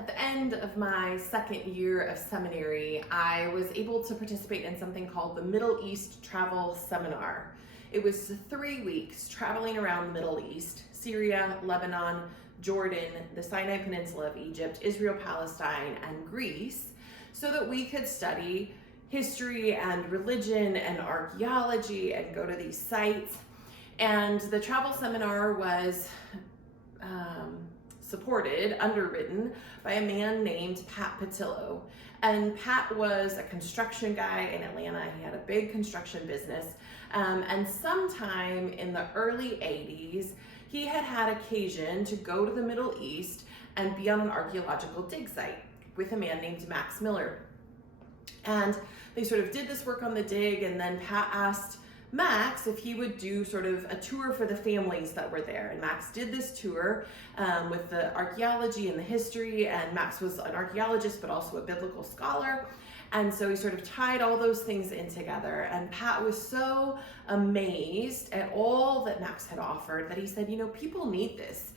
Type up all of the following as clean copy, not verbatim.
At the end of my second year of seminary, I was able to participate in something called the Middle East Travel Seminar. It was 3 weeks traveling around the Middle East, Syria, Lebanon, Jordan, the Sinai Peninsula of Egypt, Israel, Palestine, and Greece, so that we could study history and religion and archaeology and go to these sites. And the travel seminar was underwritten by a man named Patillo. And Pat was a construction guy in Atlanta. He had a big construction business. And sometime in the early 80s, he had occasion to go to the Middle East and be on an archaeological dig site with a man named Max Miller. And they sort of did this work on the dig, and then Pat asked Max if he would do sort of a tour for the families that were there. And Max did this tour with the archaeology and the history, and Max was an archaeologist but also a biblical scholar. And so he sort of tied all those things in together. And Pat was so amazed at all that Max had offered that he said, you know, people need this.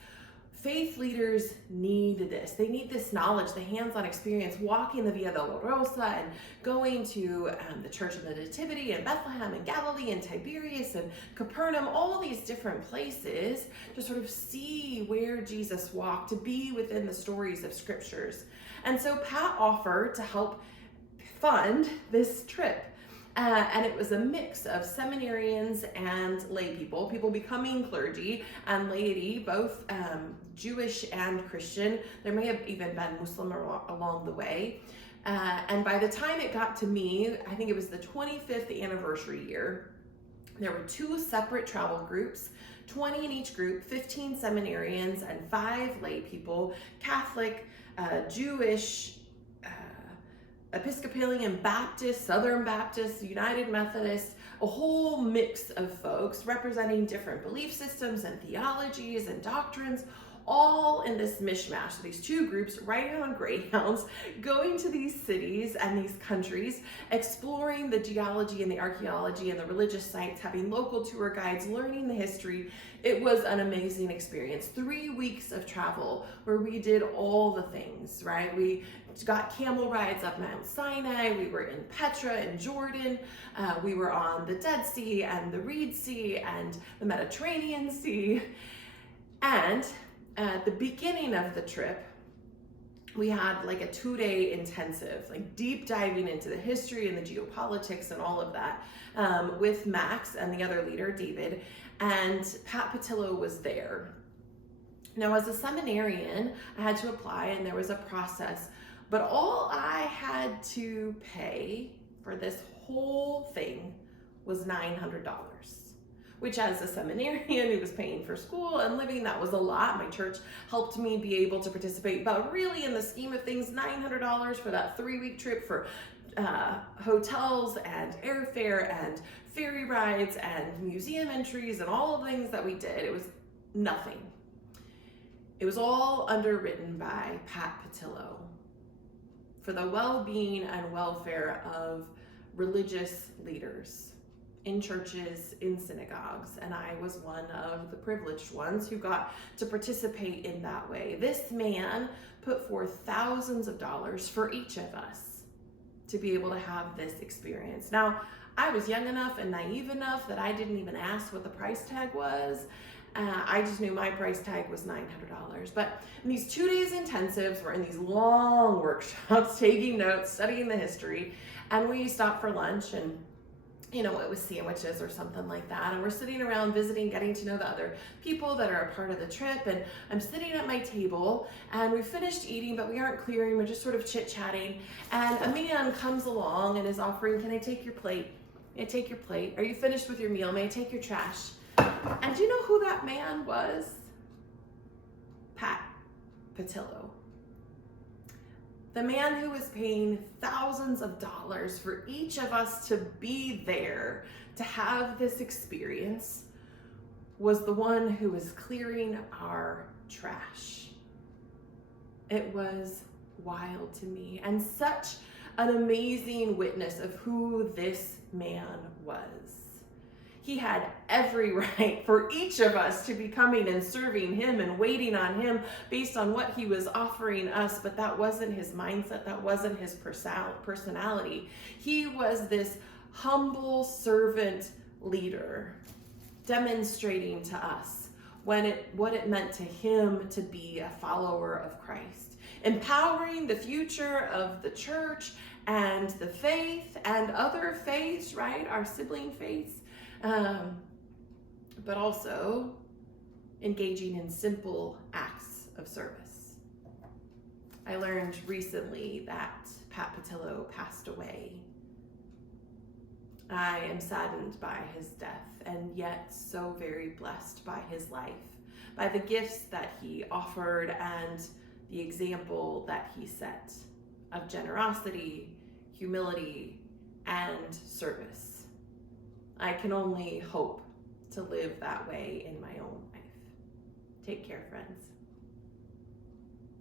Faith leaders need this. They need this knowledge, the hands-on experience, walking the Via Dolorosa and going to the Church of the Nativity in Bethlehem and Galilee and Tiberias and Capernaum, all these different places to sort of see where Jesus walked, to be within the stories of scriptures. And so Pat offered to help fund this trip. And it was a mix of seminarians and lay people becoming clergy and laity, both Jewish and Christian. There may have even been Muslim along the way. And by the time it got to me, I think it was the 25th anniversary year, there were 2 separate travel groups, 20 in each group, 15 seminarians and 5 lay people, Catholic, Jewish, Episcopalian, Baptist, Southern Baptist, United Methodist, a whole mix of folks representing different belief systems and theologies and doctrines, all in this mishmash. So these 2 groups riding on greyhounds, going to these cities and these countries, exploring the geology and the archaeology and the religious sites, having local tour guides, learning the history. It was an amazing experience. 3 weeks of travel where we did all the things, right? We got camel rides up Mount Sinai. We were in Petra in Jordan. We were on the Dead Sea and the Reed Sea and the Mediterranean Sea. And at the beginning of the trip, we had like a 2-day intensive, like deep diving into the history and the geopolitics and all of that with Max and the other leader, David, and Pat Patillo was there. Now, as a seminarian, I had to apply and there was a process, but all I had to pay for this whole thing was $900. Which, as a seminarian who was paying for school and living, that was a lot. My church helped me be able to participate, but really in the scheme of things, $900 for that 3-week trip for hotels and airfare and ferry rides and museum entries and all the things that we did, it was nothing. It was all underwritten by Pat Patillo for the well-being and welfare of religious leaders in churches, in synagogues, and I was one of the privileged ones who got to participate in that way. This man put forth thousands of dollars for each of us to be able to have this experience. Now, I was young enough and naive enough that I didn't even ask what the price tag was. I just knew my price tag was $900. But in these 2 days intensives, we're in these long workshops, taking notes, studying the history, and we stopped for lunch, and you know, it was sandwiches or something like that. And we're sitting around visiting, getting to know the other people that are a part of the trip. And I'm sitting at my table and we finished eating, but we aren't clearing. We're just sort of chit-chatting. And a man comes along and is offering, can I take your plate? May I take your plate? Are you finished with your meal? May I take your trash? And do you know who that man was? Pat Patillo. The man who was paying thousands of dollars for each of us to be there, to have this experience, was the one who was clearing our trash. It was wild to me, and such an amazing witness of who this man was. He had every right for each of us to be coming and serving him and waiting on him based on what he was offering us, but that wasn't his mindset. That wasn't his personality. He was this humble servant leader, demonstrating to us what it meant to him to be a follower of Christ, empowering the future of the church and the faith and other faiths, right? Our sibling faiths, but also engaging in simple acts of service. I learned recently that Pat Patillo passed away. I am saddened by his death, and yet so very blessed by his life, by the gifts that he offered and the example that he set of generosity, humility, and service. I can only hope to live that way in my own life. Take care, friends.